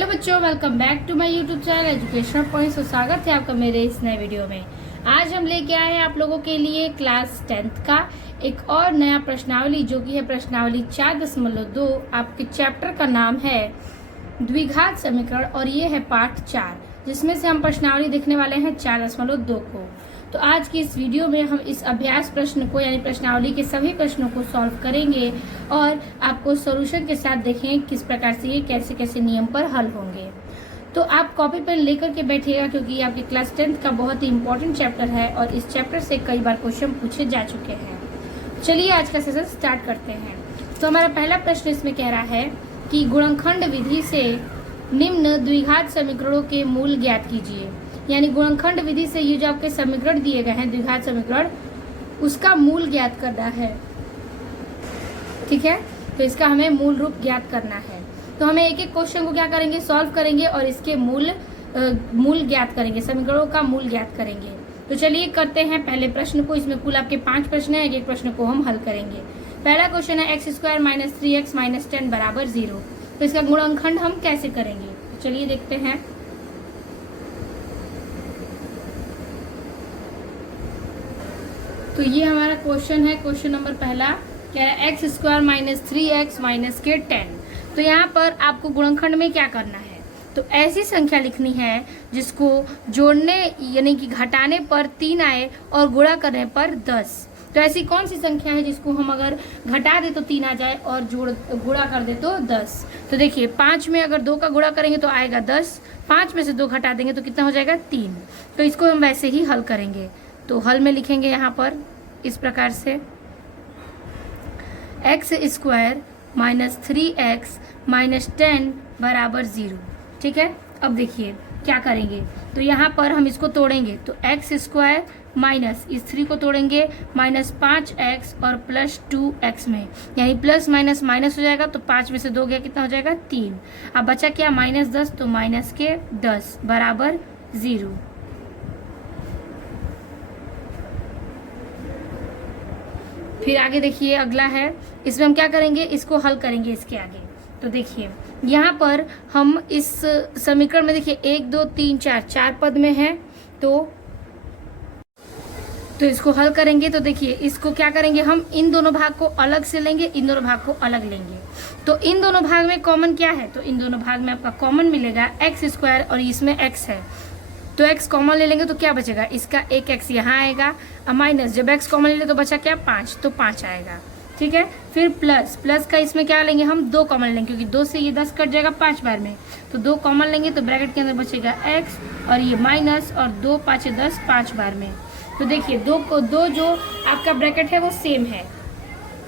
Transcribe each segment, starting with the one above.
Hello बच्चों, welcome back to my YouTube channel educational points. तो स्वागत है आपका मेरे इस नए वीडियो में। आज हम लेके आए हैं आप लोगों के लिए क्लास 10th का एक और नया प्रश्नावली, जो कि है प्रश्नावली 4.2। आपके चैप्टर का नाम है द्विघात समीकरण और ये है पाठ 4, जिसमें से हम प्रश्नावली देखने वाले हैं 4.2 को। तो आज की इस वीडियो में हम इस अभ्यास प्रश्न को यानी प्रश्नावली के सभी प्रश्नों को सॉल्व करेंगे और आपको सॉल्यूशन के साथ देखेंगे किस प्रकार से ये कैसे कैसे नियम पर हल होंगे। तो आप कॉपी पेन लेकर के बैठिएगा, क्योंकि ये आपके क्लास 10th का बहुत ही इंपॉर्टेंट चैप्टर है और इस चैप्टर से कई बार क्वेश्चन पूछे जा चुके हैं। चलिए आज का सेशन स्टार्ट करते हैं। तो हमारा पहला प्रश्न इसमें कह रहा है कि गुणनखंड विधि से निम्न द्विघात समीकरणों के मूल ज्ञात कीजिए। यानी गुणनखंड विधि से ये जो आपके समीकरण दिए गए हैं द्विघात समीकरण, उसका मूल ज्ञात करना है। ठीक है, तो इसका हमें मूल रूप ज्ञात करना है। तो हमें एक एक क्वेश्चन को क्या करेंगे, सॉल्व करेंगे और इसके मूल ज्ञात करेंगे, समीकरणों का मूल ज्ञात करेंगे। तो चलिए करते हैं पहले प्रश्न को। इसमें कुल आपके 5 प्रश्न है, एक प्रश्न को हम हल करेंगे। पहला क्वेश्चन है x² - 3x - 10 = 0। तो इसका गुणनखंड हम कैसे करेंगे, तो चलिए देखते हैं। तो ये हमारा क्वेश्चन है। क्वेश्चन नंबर पहला कह रहा है x² - 3x - 10। तो यहाँ पर आपको गुणनखंड में क्या करना है, तो ऐसी संख्या लिखनी है जिसको जोड़ने यानी कि घटाने पर 3 आए और गुणा करने पर 10। तो ऐसी कौन सी संख्या है जिसको हम अगर घटा दे तो 3 आ जाए और गुणा कर दे तो 10। तो देखिए 5 में अगर 2 का गुणा करेंगे तो आएगा 10, 5 में से 2 घटा देंगे तो कितना हो जाएगा 3। तो इसको हम वैसे ही हल करेंगे। तो हल में लिखेंगे यहाँ पर इस प्रकार से x² - 3x - 10 = 0। ठीक है, अब देखिए क्या करेंगे। तो यहाँ पर हम इसको तोड़ेंगे, तो x² माइनस इस 3 को तोड़ेंगे -5x और +2x में, यानी प्लस माइनस माइनस हो जाएगा। तो 5 में से 2 गया, कितना हो जाएगा 3। अब बचा क्या -10, तो -10 बराबर 0। फिर आगे देखिए अगला है, इसमें हम क्या करेंगे, इसको हल करेंगे इसके आगे। तो देखिए यहाँ पर हम इस समीकरण में देखिए 1 2 3 4 पद में है। तो इसको हल करेंगे। तो देखिए इसको क्या करेंगे, हम इन दोनों भाग को अलग से लेंगे, इन दोनों भाग को अलग लेंगे। तो इन दोनों भाग में कॉमन क्या है, तो इन दोनों भाग में आपका कॉमन मिलेगा x² और इसमें x है। तो x कॉमन ले लेंगे तो क्या बचेगा, इसका एक x यहाँ आएगा, माइनस जब x कॉमन ले लें तो बचा क्या 5, तो 5 आएगा। ठीक है, फिर प्लस का इसमें क्या लेंगे, हम 2 कॉमन लेंगे, क्योंकि 2 से ये 10 कट जाएगा 5 बार में। तो 2 कॉमन लेंगे तो ब्रैकेट के अंदर बचेगा x और ये माइनस, और 2 5 10 5 बार में। तो देखिए दो जो आपका ब्रैकेट है वो सेम है।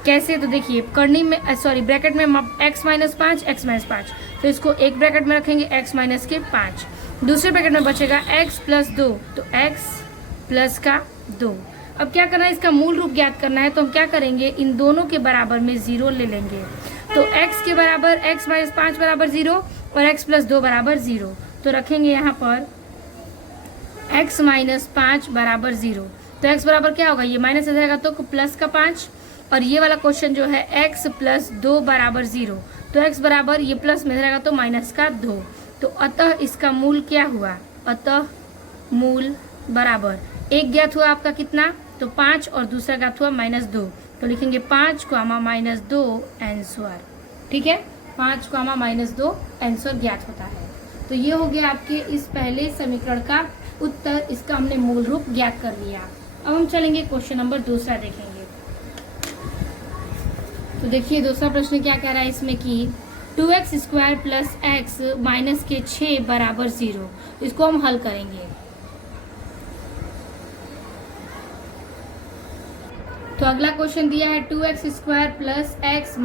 कैसे, तो देखिए करनी में ब्रैकेट में x - 5 x - 5। तो इसको एक ब्रैकेट में रखेंगे x - के 5, दूसरे ब्रैकेट में बचेगा x + 2, तो x + 2। अब क्या करना है, इसका मूल रूप ज्ञात करना है। तो हम क्या करेंगे, इन दोनों के बराबर में 0 ले लेंगे। तो x के बराबर x - 5 बराबर 0 और x + 2 बराबर 0। तो रखेंगे यहाँ पर x - 5 बराबर 0। तो x बराबर क्या होगा, ये माइनस हो जाएगा तो प्लस का 5, और ये वाला क्वेश्चन जो है x + 2 बराबर 0। तो x बराबर ये प्लस में रहेगा तो माइनस का 2। तो अतः इसका मूल क्या हुआ, अतः मूल बराबर एक ज्ञात हुआ आपका कितना, तो 5 और दूसरा ज्ञात हुआ -2। तो लिखेंगे 5, -2 आंसर। ठीक है, 5, -2 आंसर ज्ञात होता है। तो ये हो गया आपके इस पहले समीकरण का उत्तर, इसका हमने मूल रूप ज्ञात कर लिया। अब हम चलेंगे क्वेश्चन नंबर दूसरा देखेंगे। तो देखिए दूसरा प्रश्न क्या कह रहा है इसमें कि 2x² + x - 6 बराबर 0। इसको हम हल करेंगे। तो अगला क्वेश्चन दिया है 2x² + x -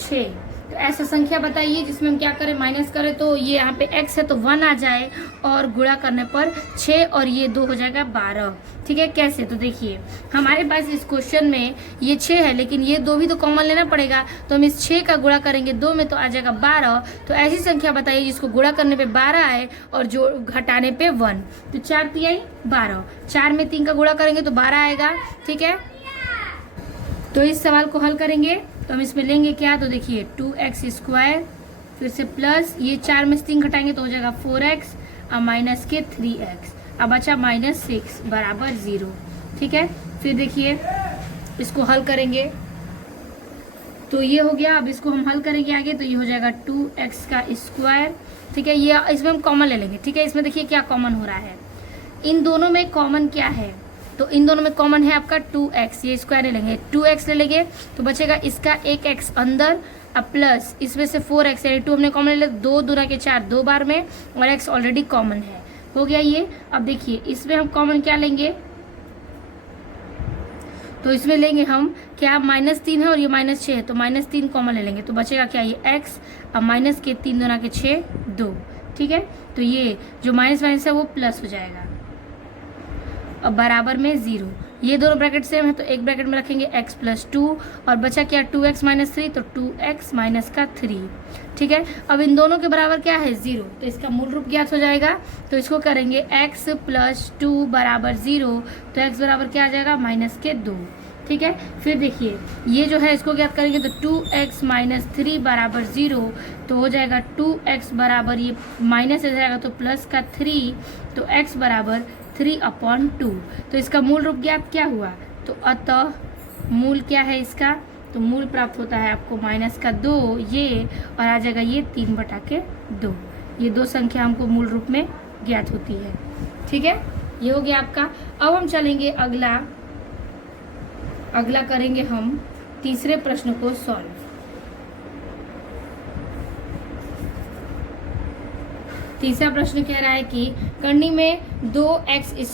6। तो ऐसा संख्या बताइए जिसमें हम क्या करें, माइनस करें तो ये यहाँ पे x है तो 1 आ जाए, और गुणा करने पर 6 और ये 2 हो जाएगा 12। ठीक है, कैसे, तो देखिए हमारे पास इस क्वेश्चन में ये 6 है, लेकिन ये 2 भी तो कॉमन लेना पड़ेगा। तो हम इस 6 का गुणा करेंगे 2 में तो आ जाएगा 12। तो ऐसी संख्या बताइए जिसको गुणा करने पे 12 आए और जो घटाने पे 1। तो 4 तिहाई 12, 4 में 3 का गुणा करेंगे तो 12 आएगा। ठीक है, तो इस सवाल को हल करेंगे तो हम इसमें लेंगे क्या, तो देखिए 2x² फिर से प्लस, ये 4 में से 3 घटाएंगे तो हो जाएगा 4x और माइनस के 3x, अब बचा -6 बराबर 0। ठीक है, फिर देखिए इसको हल करेंगे तो ये हो गया। अब इसको हम हल करेंगे आगे तो ये हो जाएगा 2x का स्क्वायर। ठीक है, ये इसमें हम कॉमन ले लेंगे। ठीक है, इसमें देखिए क्या कॉमन हो रहा है, इन दोनों में कॉमन क्या है, तो इन दोनों में कॉमन है आपका 2x, ये स्क्वायर ले लेंगे, 2x ले लेंगे तो बचेगा इसका एक x अंदर, अब प्लस इसमें से 4x यानी 2 हमने कॉमन ले लिया, 2 दूना के 4 2 बार में, और x ऑलरेडी कॉमन है, हो गया ये। अब देखिए इसमें हम कॉमन क्या लेंगे, तो इसमें लेंगे हम क्या, -3 है और ये -6 है तो -3 कॉमन ले लेंगे तो बचेगा क्या, ये x, अब माइनस के 3 दूना के 6 2। ठीक है, तो ये जो माइनस माइनस है वो प्लस हो जाएगा, अब बराबर में 0। ये दोनों ब्रैकेट सेम है तो एक ब्रैकेट में रखेंगे x + 2 और बचा क्या 2x - 3 तो 2x - का 3। ठीक है, अब इन दोनों के बराबर क्या है 0 तो इसका मूल रूप ज्ञात हो जाएगा। तो इसको करेंगे x + 2 बराबर 0 तो x बराबर क्या आ जाएगा -2। ठीक है, फिर देखिए ये जो है इसको ज्ञात करेंगे तो 2x - 3 बराबर 0 तो हो जाएगा 2x बराबर ये माइनस हो जाएगा तो प्लस का 3 तो x बराबर 3/2। तो इसका मूल रूप ज्ञात क्या हुआ, तो अतः मूल क्या है इसका, तो मूल प्राप्त होता है आपको -2 ये, और आ जाएगा ये 3/2। ये दो संख्या हमको मूल रूप में ज्ञात होती है। ठीक है, ये हो गया आपका। अब हम चलेंगे अगला करेंगे हम तीसरे प्रश्न को सॉल्व। तीसरा प्रश्न कह रहा है कि करनी में 2x²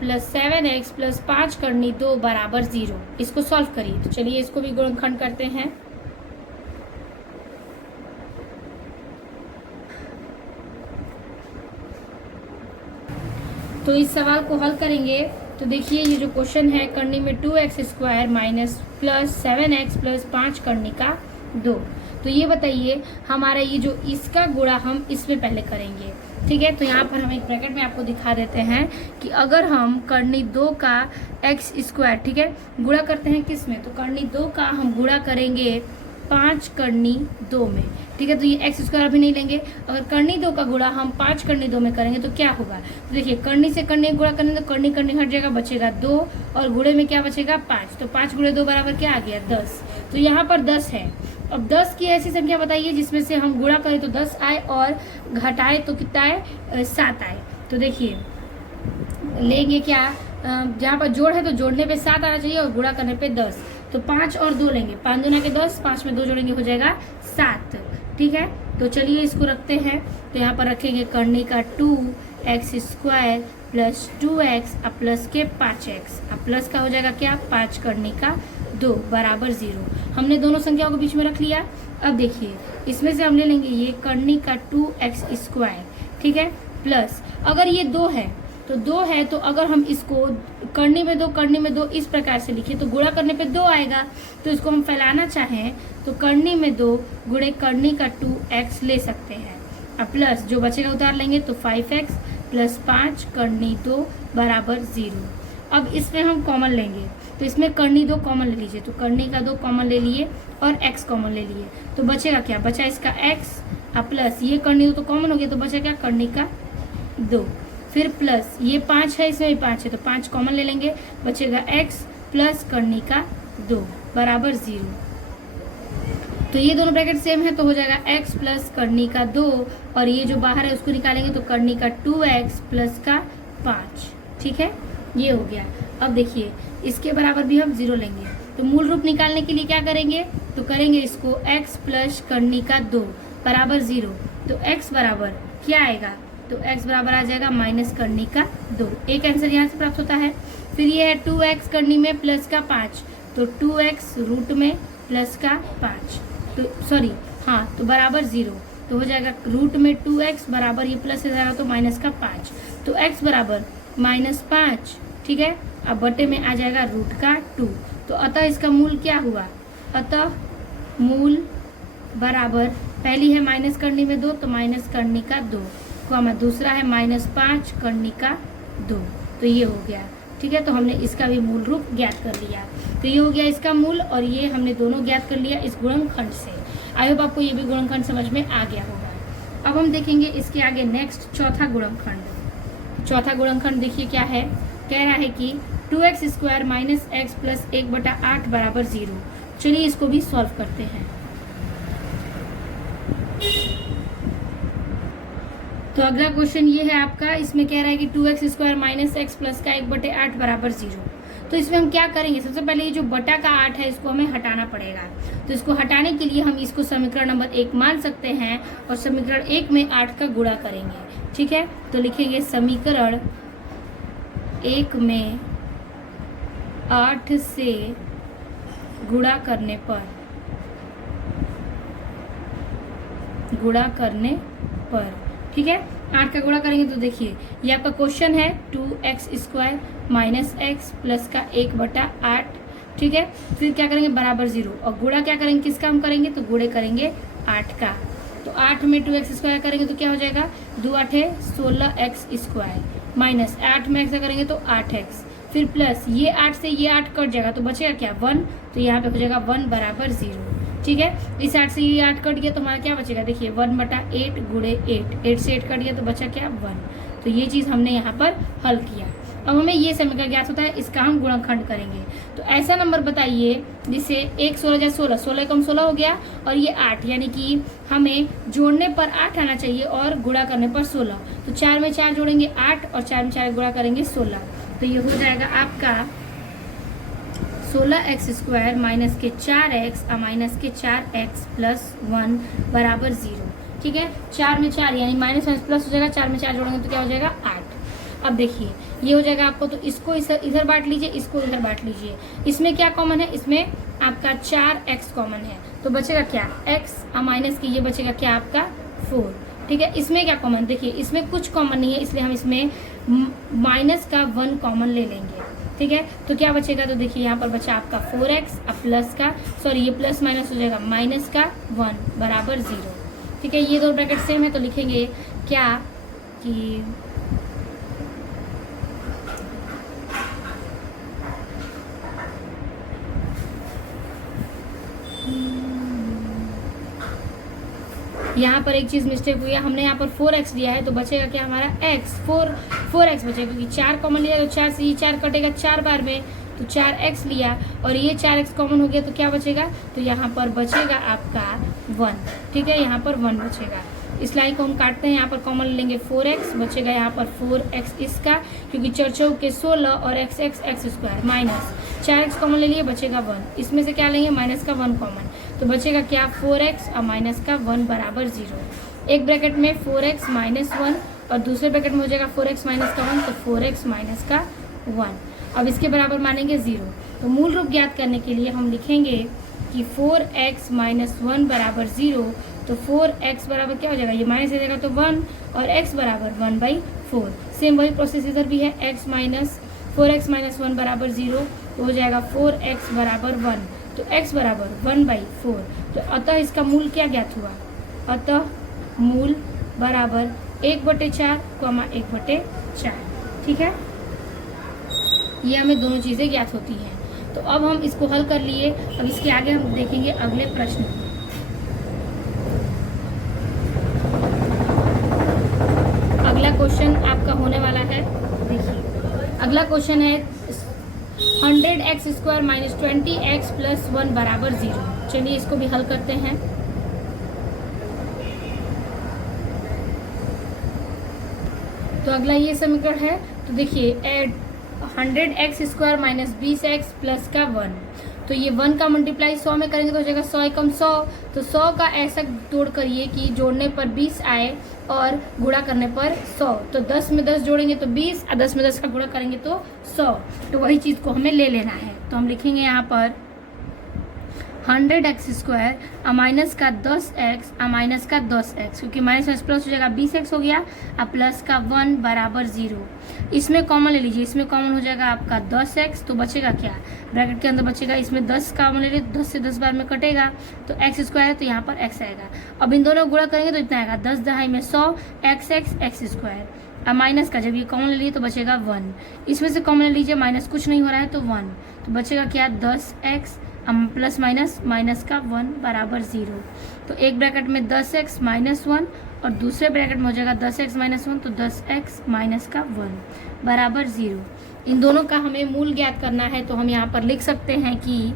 + 7x + 5 करनी 2 बराबर 0, इसको सॉल्व करिए। तो चलिए इसको भी गुणनखंड करते हैं। तो इस सवाल को हल करेंगे तो देखिए ये जो क्वेश्चन है, करनी में 2x² + 7x + 5 करनी का 2, तो ये बताइए हमारा ये जो इसका गुणा हम इसमें पहले करेंगे। ठीक है, तो यहाँ पर हम एक ब्रैकेट में आपको दिखा देते हैं कि अगर हम करनी 2 का x², ठीक है, गुणा करते हैं किस में, तो करनी 2 का हम गुणा करेंगे 5 करनी 2 में। ठीक है, तो ये x² अभी नहीं लेंगे, अगर करनी 2 का गुणा हम 5 करनी 2 में करेंगे तो क्या होगा, तो देखिए करनी से करनी गुणा करने तो करनी हट जाएगा, बचेगा 2 और गुणे में क्या बचेगा 5, तो 5 × 2 बराबर क्या आ गया 10। तो यहाँ पर 10 है। अब 10 की ऐसी संख्या बताइए जिसमें से हम गुणा करें तो 10 आए और घटाए तो कितना आए 7 आए। तो देखिए लेंगे क्या, जहाँ पर जोड़ है तो जोड़ने पे 7 आना चाहिए और गुणा करने पे 10, तो 5 और 2 लेंगे, 5 दूना के 10, 5 में 2 जोड़ेंगे हो जाएगा 7। ठीक है, तो चलिए इसको रखते हैं। तो यहाँ पर रखेंगे करनी का 2x² + 2x अब प्लस के 5x, अब प्लस का हो जाएगा क्या 5 करनी का 2 बराबर 0। हमने दोनों संख्याओं को बीच में रख लिया। अब देखिए इसमें से हम ले लेंगे ये करनी का 2x², ठीक है, प्लस अगर ये 2 है तो 2 है, तो अगर हम इसको करनी में 2 इस प्रकार से लिखिए तो गुणा करने पे 2 आएगा, तो इसको हम फैलाना चाहें तो करनी में 2 गुणे करनी का 2x ले सकते हैं। अब प्लस जो बचेगा उतार लेंगे तो 5x + 5 करनी 2 बराबर 0। अब इसमें हम कॉमन लेंगे तो इसमें करनी 2 कॉमन ले लीजिए, तो करनी का 2 कॉमन ले लिए और x कॉमन ले लिए, तो बचेगा क्या, बचा इसका x, अब प्लस ये करनी 2 तो कॉमन हो गया तो बचा क्या करनी का 2, फिर प्लस ये 5 है इसमें भी 5 है तो 5 कॉमन ले लेंगे, बचेगा x प्लस करनी का 2 बराबर 0। तो ये दोनों ब्रैकेट सेम है तो हो जाएगा x प्लस करनी का 2 और ये जो बाहर है उसको निकालेंगे तो करनी का 2x प्लस का 5। ठीक है, ये हो गया। अब देखिए इसके बराबर भी हम 0 लेंगे, तो मूल रूप निकालने के लिए क्या करेंगे, तो करेंगे इसको x प्लस करनी का 2 बराबर 0, तो x बराबर क्या आएगा, तो x बराबर आ जाएगा माइनस करनी का 2। एक आंसर यहाँ से प्राप्त होता है। फिर ये है 2x करनी में प्लस का 5, तो 2x रूट में प्लस का 5, तो सॉरी हाँ तो बराबर 0, तो हो जाएगा रूट में 2x बराबर ये प्लस हो जाएगा तो माइनस का 5, तो x बराबर -5। ठीक है, अब बटे में आ जाएगा रूट का 2, तो अतः इसका मूल क्या हुआ, अतः मूल बराबर पहली है माइनस करनी में 2 तो माइनस करनी का 2, दूसरा है -5 करनी का 2, तो ये हो गया। ठीक है, तो हमने इसका भी मूल रूप ज्ञात कर लिया, तो ये हो गया इसका मूल और ये हमने दोनों ज्ञात कर लिया इस गुणनखंड से। आई होप आपको ये भी गुणनखंड समझ में आ गया होगा। अब हम देखेंगे इसके आगे नेक्स्ट चौथा गुणनखंड। चौथा गुणनखंड देखिए क्या है, कह रहा है कि 2x² माइनस एक्स प्लस 1/8 बराबर 0। चलिए इसको भी सॉल्व करते हैं। तो अगला क्वेश्चन ये है आपका, इसमें कह रहा है कि 2x² माइनस एक्स प्लस का 1/8 बराबर 0। तो इसमें हम क्या करेंगे, सबसे पहले ये जो बटा का 8 है इसको हमें हटाना पड़ेगा। तो इसको हटाने के लिए हम इसको समीकरण नंबर 1 मान सकते हैं और समीकरण 1 में 8 का गुणा करेंगे। ठीक है, तो लिखेंगे समीकरण 1 में 8 से गुणा करने पर ठीक है, 8 का गुणा करेंगे तो देखिए ये आपका क्वेश्चन है 2x² माइनस एक्स प्लस का 1/8। ठीक है, फिर क्या करेंगे बराबर 0 और गुणा क्या करेंगे, किसका हम करेंगे, तो गुणे करेंगे 8 का। तो 8 में 2x² करेंगे तो क्या हो जाएगा, 2 8 16x² माइनस 8 में एक्स करेंगे तो 8x, फिर प्लस ये 8 से ये 8 कट जाएगा तो बचेगा क्या 1, तो यहाँ पे हो जाएगा 1 बराबर 0। ठीक है, इस 8 से ये 8 कट गया तो हमारा क्या बचेगा, देखिए 1/8 गुणे 8 से 8 कट गया तो बचा क्या 1। तो ये चीज़ हमने यहाँ पर हल किया। अब हमें ये समीकरण ज्ञात होता है, इसका हम गुणनखंड करेंगे। तो ऐसा नंबर बताइए जिसे 1 16 16 16 कम 16 हो गया और ये 8, यानी कि हमें जोड़ने पर 8 आना चाहिए और गुणा करने पर 16। तो 4 में 4 जोड़ेंगे 8 और 4 में 4 गुणा करेंगे 16। तो ये हो जाएगा आपका 16x² माइनस के 4x माइनस के 4x प्लस 1 बराबर 0। ठीक है, 4 में 4 यानी माइनस माइनस प्लस हो जाएगा, 4 में 4 जोड़ेंगे तो क्या हो जाएगा 8। अब देखिए ये हो जाएगा आपको, तो इसको इधर बांट लीजिए, इसको इधर बांट लीजिए। इसमें क्या कॉमन है, इसमें आपका 4x कॉमन है तो बचेगा क्या x माइनस के ये बचेगा क्या आपका 4। ठीक है, इसमें क्या कॉमन, देखिए इसमें कुछ कॉमन नहीं है इसलिए हम इसमें माइनस का 1 कॉमन ले लेंगे। ठीक है, तो क्या बचेगा, तो देखिए यहाँ पर बचा आपका 4x अब प्लस का, सॉरी ये प्लस माइनस हो जाएगा माइनस का 1 बराबर 0। ठीक है, ये दो ब्रैकेट सेम है तो लिखेंगे क्या कि यहाँ पर एक चीज़ मिस्टेक हुई है, हमने यहाँ पर 4x लिया है तो बचेगा क्या हमारा x, 4x बचेगा क्योंकि 4 कॉमन लिया तो 4 से ये 4 कटेगा 4 बार में, तो 4x लिया और ये 4x कॉमन हो गया तो क्या बचेगा, तो यहाँ पर बचेगा आपका 1। ठीक है, यहाँ पर 1 बचेगा। इस लाइन को हम काटते हैं, यहाँ पर कॉमन लेंगे 4x बचेगा यहाँ पर 4x इसका, क्योंकि 4 चौके 16 और x² माइनस 4x कॉमन ले लिए बचेगा 1। इसमें से क्या लेंगे माइनस का 1 कॉमन, तो बचेगा क्या 4x और माइनस का 1 बराबर 0। एक ब्रैकेट में 4x माइनस 1 और दूसरे ब्रैकेट में हो जाएगा 4x माइनस का 1, तो 4x माइनस का 1। अब इसके बराबर मानेंगे 0। तो मूल रूप ज्ञात करने के लिए हम लिखेंगे कि 4x माइनस 1 बराबर 0। तो 4x बराबर क्या हो जाएगा, ये माइनस हो जाएगा तो 1 और x बराबर 1/4। सेम वही प्रोसेस इधर भी है, 4x माइनस 1 बराबर 0 तो हो जाएगा 4x बराबर 1, तो x बराबर 1/4। तो अतः इसका मूल क्या ज्ञात हुआ, अतः मूल बराबर 1/4, 1/4। ठीक है, ये हमें दोनों चीज़ें ज्ञात होती हैं। तो अब हम इसको हल कर लिए, अब इसके आगे हम देखेंगे अगले प्रश्न। अगला क्वेश्चन आपका होने वाला है, देखिए अगला क्वेश्चन है 100x² माइनस 20x प्लस 1 बराबर 0। चलिए इसको भी हल करते हैं। तो अगला ये समीकरण है, तो देखिए 100x² माइनस 20x प्लस का 1, तो ये 1 का मल्टीप्लाई 100 में करेंगे तो हो जाएगा 100 एकम 100। तो 100 का ऐसा तोड़ करिए कि जोड़ने पर 20 आए और गुणा करने पर 100। तो 10 में 10 जोड़ेंगे तो 20 और 10 में 10 का गुणा करेंगे तो 100। तो वही चीज़ को हमें ले लेना है। तो हम लिखेंगे यहाँ पर 100x² माइनस का 10x माइनस का 10x, क्योंकि माइनस माइनस प्लस हो जाएगा 20x हो गया और प्लस का 1 बराबर 0। इसमें कॉमन ले लीजिए, इसमें कॉमन हो जाएगा आपका 10x, तो बचेगा क्या, ब्रैकेट के अंदर बचेगा, इसमें 10 कॉमन ले लीजिए, 10 से 10 बार में कटेगा तो x² है तो यहाँ पर x आएगा। अब इन दोनों गुणा करेंगे तो इतना आएगा 10 दहाई में 100 x² अब माइनस का जब ये कॉमन ले लिए तो बचेगा 1। इसमें से कॉमन ले लीजिए, माइनस कुछ नहीं हो रहा है तो 1, तो बचेगा क्या 10x प्लस माइनस माइनस का 1 बराबर 0। तो एक ब्रैकेट में 10x माइनस 1 और दूसरे ब्रैकेट में हो जाएगा 10x माइनस 1, तो 10x माइनस का 1 बराबर 0। इन दोनों का हमें मूल ज्ञात करना है, तो हम यहाँ पर लिख सकते हैं कि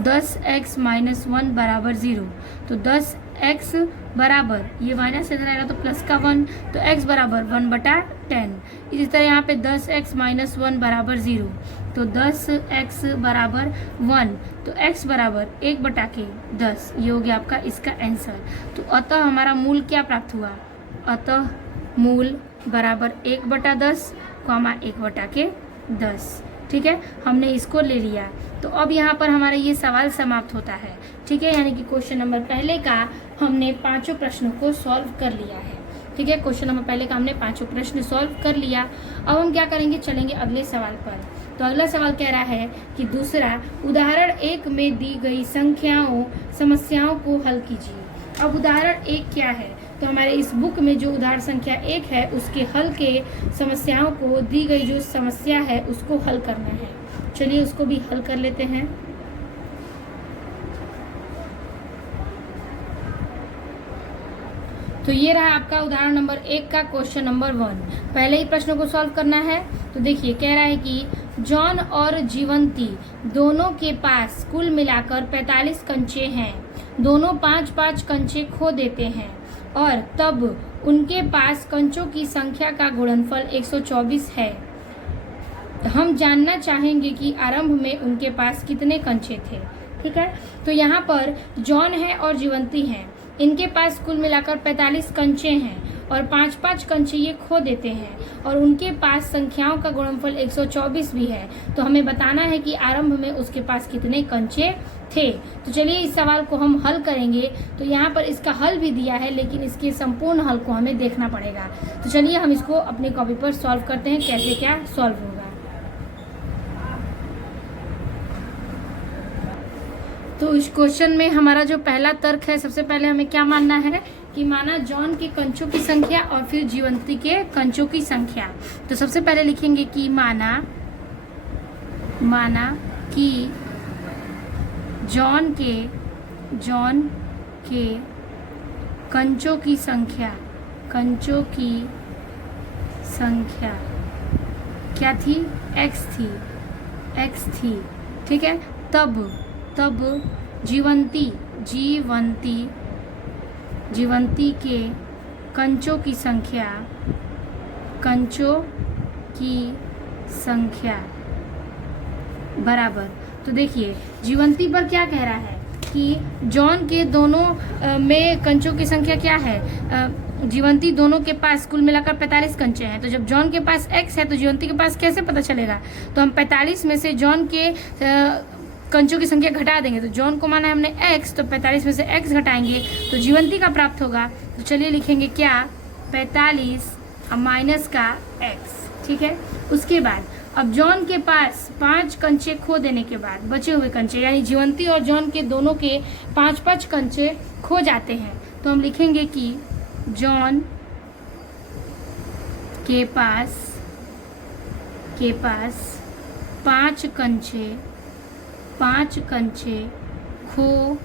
10x माइनस 1 बराबर 0। तो 10x बराबर, ये माइनस इधर आएगा तो प्लस का 1, तो x बराबर 1/10। इसी तरह यहाँ पे 10x माइनस 1 बराबर 0, तो 10x बराबर 1, तो x बराबर 1/10। ये हो गया आपका इसका आंसर। तो अतः हमारा मूल क्या प्राप्त हुआ, अतः मूल बराबर 1/10, 1/10। ठीक है, हमने इसको ले लिया। तो अब यहाँ पर हमारा ये सवाल समाप्त होता है। ठीक है, यानी कि क्वेश्चन नंबर पहले का हमने 5 प्रश्नों को सॉल्व कर लिया है। ठीक है, क्वेश्चन नंबर पहले का हमने 5 प्रश्न सॉल्व कर लिया। अब हम क्या करेंगे, चलेंगे अगले सवाल पर। तो अगला सवाल कह रहा है कि दूसरा उदाहरण 1 में दी गई समस्याओं को हल कीजिए। अब उदाहरण 1 क्या है, तो हमारे इस बुक में जो उदाहरण संख्या 1 है उसके हल के समस्याओं को, दी गई जो समस्या है उसको हल करना है। चलिए उसको भी हल कर लेते हैं। तो ये रहा आपका उदाहरण नंबर 1 का क्वेश्चन नंबर 1। पहले ही प्रश्न को सॉल्व करना है। तो देखिए कह रहा है कि जॉन और जीवंती दोनों के पास कुल मिलाकर 45 कंचे हैं। दोनों 5-5 कंचे खो देते हैं और तब उनके पास कंचों की संख्या का गुणनफल 124 है। हम जानना चाहेंगे कि आरंभ में उनके पास कितने कंचे थे। ठीक है, तो यहाँ पर जॉन है और जीवंती हैं, इनके पास कुल मिलाकर 45 कंचे हैं और 5-5 कंचे ये खो देते हैं और उनके पास संख्याओं का गुणनफल 124 भी है। तो हमें बताना है कि आरंभ में उसके पास कितने कंचे थे। तो चलिए इस सवाल को हम हल करेंगे। तो यहाँ पर इसका हल भी दिया है, लेकिन इसके संपूर्ण हल को हमें देखना पड़ेगा। तो चलिए हम इसको अपनी कॉपी पर सॉल्व करते हैं, कैसे क्या सॉल्व होगा। तो इस क्वेश्चन में हमारा जो पहला तर्क है, सबसे पहले हमें क्या मानना है कि माना जॉन के कंचों की संख्या और फिर जीवंती के कंचों की संख्या। तो सबसे पहले लिखेंगे कि माना कि जॉन के कंचों की संख्या क्या थी, x थी। ठीक है, तब जीवंती के कंचों की संख्या बराबर। तो देखिए जीवंती पर क्या कह रहा है कि जॉन के दोनों में कंचों की संख्या क्या है, जीवंती दोनों के पास कुल मिलाकर 45 कंचे हैं। तो जब जॉन के पास x है तो जीवंती के पास कैसे पता चलेगा, तो हम 45 में से जॉन के कंचों की संख्या घटा देंगे। तो जॉन को माना है हमने x, तो 45 में से x घटाएंगे तो जीवंती का प्राप्त होगा। तो चलिए लिखेंगे क्या, 45 माइनस का x। ठीक है, उसके बाद अब जॉन के पास 5 कंचे खो देने के बाद बचे हुए कंचे, यानी जीवंती और जॉन के दोनों के 5-5 कंचे खो जाते हैं। तो हम लिखेंगे कि जॉन के पास 5 कंचे खो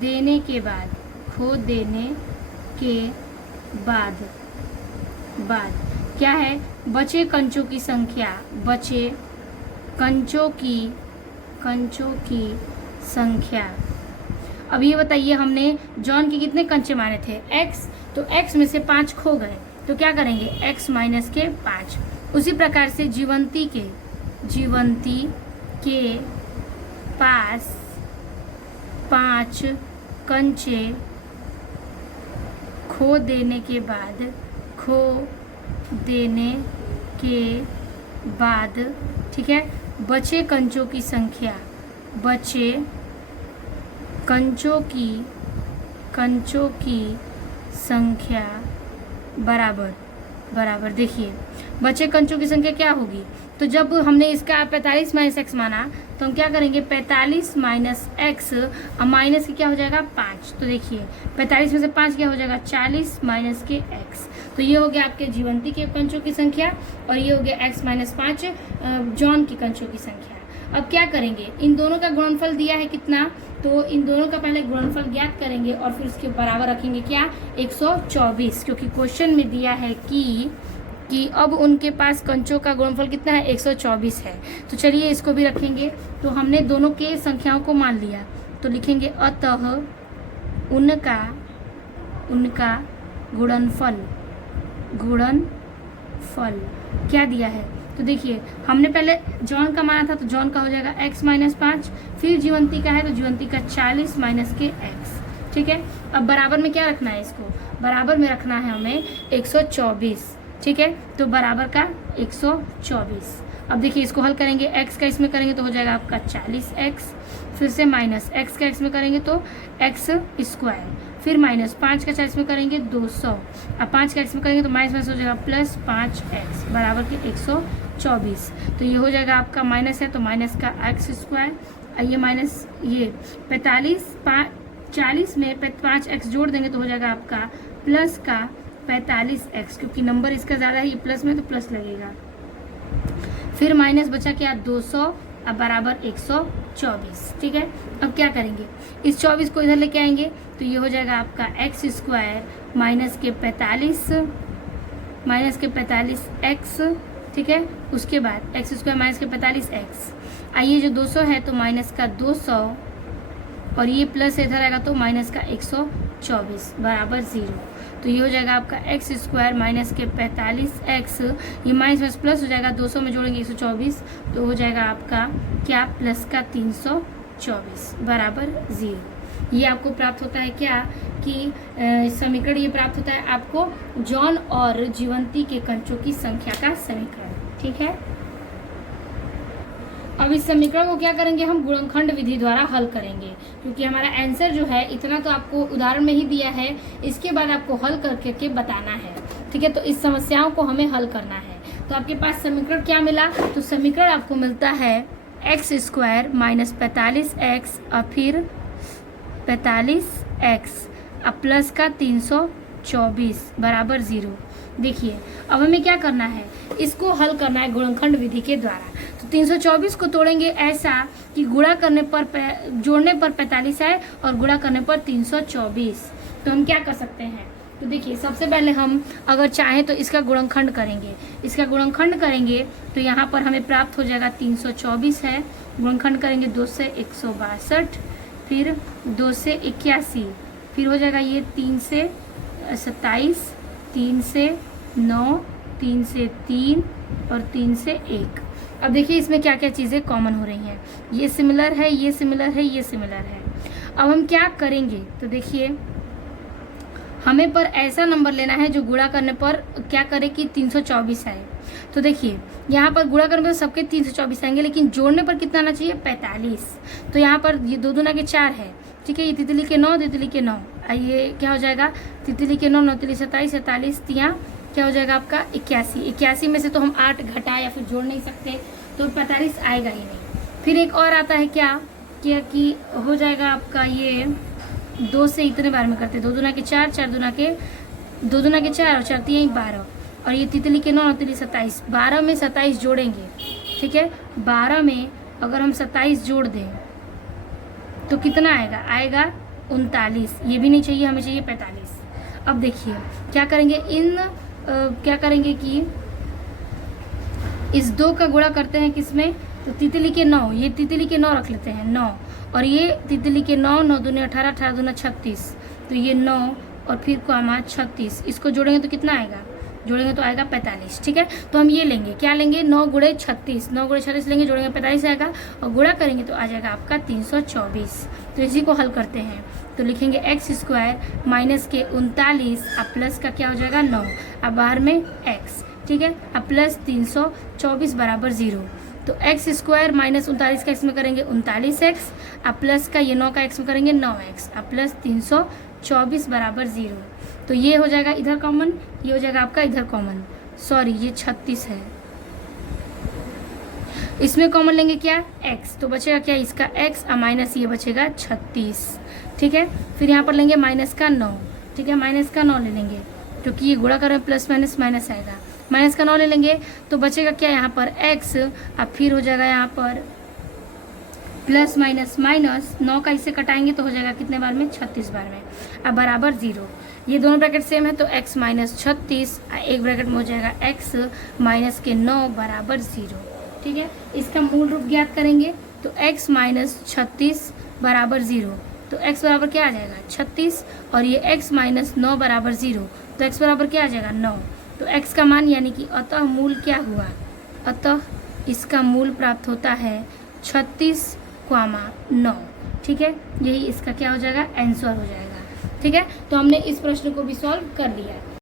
देने के बाद क्या है, बचे कंचों की संख्या। अब ये बताइए हमने जॉन के कितने कंचे मारे थे, x, तो x में से 5 खो गए तो क्या करेंगे, x माइनस के 5। उसी प्रकार से जीवंती के पास 5 कंचे खो देने के बाद ठीक है, बचे कंचों की संख्या बराबर। देखिए बचे कंचों की संख्या क्या होगी, तो जब हमने इसका 45 माइनस एक्स माना तो हम क्या करेंगे, 45 माइनस एक्स, माइनस की क्या हो जाएगा 5। तो देखिए 45 में से 5 क्या हो जाएगा 40 माइनस के एक्स। तो ये हो गया आपके जीवंती के कंचों की संख्या और ये हो गया x माइनस 5 जॉन की कंचों की संख्या। अब क्या करेंगे, इन दोनों का गुणनफल दिया है कितना, तो इन दोनों का पहले गुणनफल ज्ञात करेंगे और फिर उसके बराबर रखेंगे क्या 124, क्योंकि क्वेश्चन में दिया है कि अब उनके पास कंचों का गुणनफल कितना है 124 है। तो चलिए इसको भी रखेंगे। तो हमने दोनों के संख्याओं को मान लिया, तो लिखेंगे अतः उनका गुणनफल क्या दिया है। तो देखिए हमने पहले जॉन का माना था, तो जॉन का हो जाएगा x माइनस 5, फिर जीवंती का है तो जीवंती का 40 माइनस के x। ठीक है, अब बराबर में क्या रखना है, इसको बराबर में रखना है हमें 124। ठीक है, तो बराबर का 124। अब देखिए इसको हल करेंगे, x का इसमें करेंगे तो हो जाएगा आपका 40x, फिर से माइनस x का x में करेंगे तो x स्क्वायर, फिर माइनस 5 का 40 में करेंगे 200, अब 5 का x में करेंगे तो माइनस हो जाएगा प्लस 5x बराबर के 124। तो ये हो जाएगा आपका माइनस है तो माइनस का x स्क्वायर, ये माइनस ये 40 में 5x जोड़ देंगे तो हो जाएगा आपका प्लस का 45x, क्योंकि नंबर इसका ज़्यादा है, ये प्लस में तो प्लस लगेगा, फिर माइनस बचा क्या 200, अब बराबर 124। ठीक है, अब क्या करेंगे, इस 24 को इधर लेके आएंगे तो ये हो जाएगा आपका x स्क्वायर माइनस के 45x। ठीक है, उसके बाद x स्क्वायर माइनस के 45x, आइए जो 200 है तो माइनस का 200 और ये प्लस इधर आएगा तो माइनस का 124 बराबर 0। तो ये हो जाएगा आपका x स्क्वायर माइनस के 45x, ये माइनस प्लस हो जाएगा, 200 में जोड़ेंगे 124 तो हो जाएगा आपका क्या प्लस का 324 बराबर 0। ये आपको प्राप्त होता है क्या कि समीकरण ये प्राप्त होता है आपको जॉन और जीवंती के कंचों की संख्या का समीकरण। ठीक है, अब इस समीकरण को क्या करेंगे, हम गुणनखंड विधि द्वारा हल करेंगे, क्योंकि हमारा आंसर जो है इतना तो आपको उदाहरण में ही दिया है, इसके बाद आपको हल करके बताना है। ठीक है, तो इस समस्याओं को हमें हल करना है। तो आपके पास समीकरण क्या मिला, तो समीकरण आपको मिलता है x स्क्वायर माइनस 45x और फिर 45x अब प्लस का 324 बराबर 0। देखिए अब हमें क्या करना है, इसको हल करना है गुणनखंड विधि के द्वारा। तो 324 को तोड़ेंगे ऐसा कि गुणा करने पर जोड़ने पर 45 आए और गुणा करने पर 324। तो हम क्या कर सकते हैं, तो देखिए सबसे पहले हम अगर चाहें तो इसका गुणनखंड करेंगे, तो यहाँ पर हमें प्राप्त हो जाएगा 324 है, गुणनखंड करेंगे 2 से 162, फिर 2 से 81, फिर हो जाएगा ये 3 से 27, 3 से 9, 3 से 3 और 3 से 1। अब देखिए इसमें क्या क्या चीज़ें कॉमन हो रही हैं, ये सिमिलर है, ये सिमिलर है, ये सिमिलर है। अब हम क्या करेंगे, तो देखिए हमें पर ऐसा नंबर लेना है जो गुणा करने पर क्या करे कि 324 आए। तो देखिए यहाँ पर गुणा करने पर सबके 324 आएंगे, लेकिन जोड़ने पर कितना आना चाहिए 45। तो यहाँ पर ये 2 दूना के 4 है। ठीक है, ये तितली के 9, तितली के 9, ये क्या हो जाएगा तितली के 9, 9 तितली 27, 47 तिया क्या हो जाएगा आपका 81। 81 में से तो हम 8 घटा या फिर जोड़ नहीं सकते, तो 45 आएगा ही नहीं। फिर एक और आता है क्या कि हो जाएगा आपका ये 2 से इतने बार में करते, 2 दूना के 4, 4 दूना के 2 दूना के 4 और 4 तिया 12, और ये तितली के 9, 9 तितली 27, 12 में 27 जोड़ेंगे। ठीक है, 12 में अगर हम 27 जोड़ दें तो कितना आएगा 39। ये भी नहीं चाहिए, हमें चाहिए 45। अब देखिए क्या करेंगे कि इस 2 का गुणा करते हैं किसमें, तो तितली के 9, ये तितली के 9 रख लेते हैं 9, और ये तितली के 9, 9 दूनी 18, 18 दूना 36, तो ये 9 और फिर कॉमा 36, इसको जोड़ेंगे तो कितना आएगा, जोड़ेंगे तो आएगा 45। ठीक है, तो हम ये लेंगे, क्या लेंगे 9 गुणे 36, 9 गुणे 36 लेंगे, जोड़ेंगे 45 आएगा, और गुणा करेंगे तो आ जाएगा आपका 324। तो इसी को हल करते हैं, तो लिखेंगे x स्क्वायर माइनस के 39 अब प्लस का क्या हो जाएगा 9, अब बाहर में x। ठीक है, अब प्लस 324 बराबर 0। तो x स्क्वायर माइनस 39 का x में करेंगे 39x, अब प्लस का ये 9 का x में करेंगे 9x, अब प्लस 324 बराबर 0। तो ये हो जाएगा इधर कॉमन, ये हो जाएगा आपका इधर कॉमन, सॉरी ये 36 है, इसमें कॉमन लेंगे क्या x, तो बचेगा क्या इसका x और माइनस ये बचेगा 36। ठीक है, फिर यहाँ पर लेंगे माइनस का 9। ठीक है, माइनस का 9 ले लेंगे क्योंकि ये गुणा कर रहे हैं, प्लस माइनस माइनस आएगा, माइनस का 9 ले लेंगे तो बचेगा क्या यहाँ पर x, अब फिर हो जाएगा यहाँ पर प्लस माइनस माइनस 9 का इससे कटाएंगे तो हो जाएगा कितने बार में, 36 बार में। अब बराबर 0, ये दोनों ब्रैकेट सेम है तो x माइनस 36, एक ब्रैकेट में हो जाएगा x माइनस के 9 बराबर 0। ठीक है, इसका मूल रूप ज्ञात करेंगे तो x माइनस 36 बराबर 0, तो x बराबर क्या आ जाएगा 36, और ये x माइनस 9 बराबर 0, तो x बराबर क्या आ जाएगा 9। तो x का मान यानी कि अतः मूल क्या हुआ, अतः इसका मूल प्राप्त होता है 36,9। ठीक है, यही इसका क्या हो जाएगा, आंसर हो जाएगा। ठीक है, तो हमने इस प्रश्न को भी सॉल्व कर लिया है।